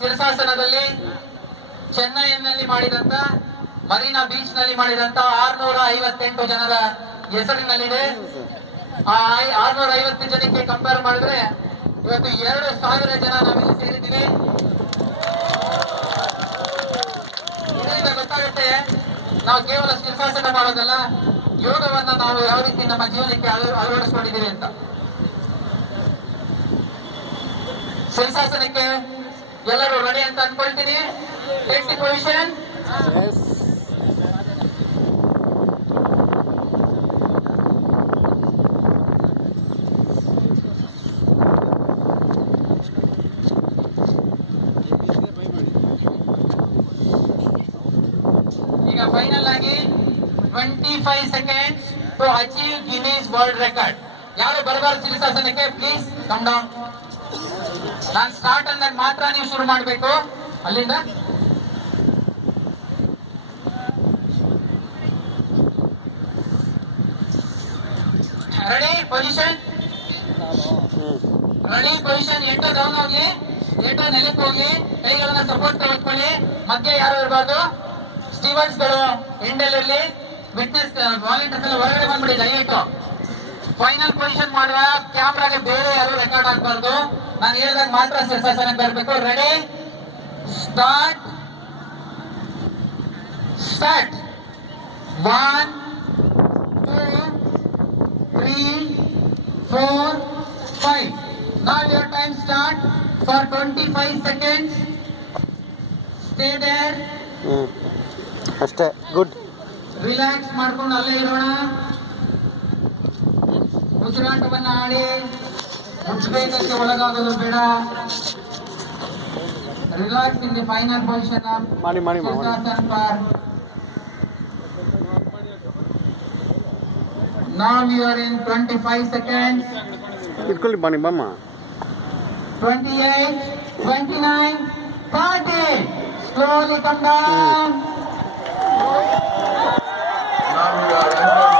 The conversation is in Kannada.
ಶಿರಸಾಸನದಲ್ಲಿ ಚೆನ್ನೈನಲ್ಲಿ ಮಾಡಿದಂತ ಮರೀನಾ ಬೀಚ್ ನಲ್ಲಿ ಮಾಡಿದಂತ 658 ಜನರ ಹೆಸರಿನಲ್ಲಿದೆ. ಆ 650 ಜನಕ್ಕೆ ಕಂಪೇರ್ ಮಾಡಿದ್ರೆ ಇವತ್ತು 2000 ಜನ ನಾವಿಲ್ಲಿ ಸೇರಿದ್ದೀವಿ. ಇದರಿಂದ ಗೊತ್ತಾಗುತ್ತೆ ನಾವು ಕೇವಲ ಶಿರಸಾಸನ ಮಾಡೋದಲ್ಲ, ಯೋಗವನ್ನ ನಾವು ಯಾವ ರೀತಿ ನಮ್ಮ ಜೀವನಕ್ಕೆ ಅಳವಡಿಸ್ಕೊಂಡಿದ್ದೀವಿ ಅಂತ. ಶಿರಸಾಸನಕ್ಕೆ ಎಲ್ಲರೂ ರೆಡಿ ಅಂತ ಅನ್ಕೊಳ್ತೀನಿ. Take the position. ಈಗ ಫೈನಲ್ ಆಗಿ 25 seconds to achieve Guinness world record. ಯಾರು ಬರಬಾರ್ದು ಶಿರಸಾಸನಕ್ಕೆ, ಪ್ಲೀಸ್ ಕಮ್ ಡೌನ್. ನಾನು ಸ್ಟಾರ್ಟ್ ಅಂದಾಗ ಮಾತ್ರ ನೀವು ಶುರು ಮಾಡಬೇಕು. ಅಲ್ಲಿಂದ ರೆಡಿ ಪೊಸಿಷನ್, ರೆಡಿ ಪೊಸಿಷನ್. ಎಂಟು ಡೌನ್ ಹೋಗ್ಲಿ, ಎಂಟು ನೆಲಕ್ಕೆ ಹೋಗ್ಲಿ, ಕೈಗಳನ್ನ ಸಪೋರ್ಟ್ ತಗೊಳ್ಕೊಳ್ಳಿ. ಮಧ್ಯೆ ಯಾರು ಇರಬಾರ್ದು. ಸ್ಟೀವರ್ಡ್ಸ್ ಗಳು ಎಂಡಲ್ಲಿ, ವಿಟ್ನೆಸ್ ವಾಲಂಟಿಯರ್ಸ್ ಎಲ್ಲ ಹೊರಗಡೆ ಬಂದ್ಬಿಡಿ ದಯವಿಟ್ಟು. ಫೈನಲ್ ಪೊಸಿಷನ್ ಮಾಡುವ ಕ್ಯಾಮ್ರಾಗೆ ಬೇರೆ ಯಾರು ರೆಕಾರ್ಡ್ ಆಗಬಾರ್ದು. ನಾನು ಹೇಳಿದಾಗ ಮಾತ್ರ ಶಿರಸಾಸನ ಬರಬೇಕು. Ready start. 1 2 3 4 5. Now your time start for 25 seconds. Stay there. ಅಷ್ಟೇ, ಗುಡ್. ರಿಲ್ಯಾಕ್ಸ್ ಮಾಡ್ಕೊಂಡು ಅಲ್ಲೇ ಇರೋಣ. ಉಸಿರಾಟವನ್ನ ಆಡಿ, ಉದ್ವೇಗಕ್ಕೆ ಒಳಗಾಗೋದು ಬೇಡ. Relax in the final position of ಶಿರಸಾಸನ part. Now you are in 25 seconds. ಇಟ್ಕೊಳ್ಳಿ ಬನ್ನಿ ಬಮ್ಮ. 28, 29, 30. Slowly come down. Now you are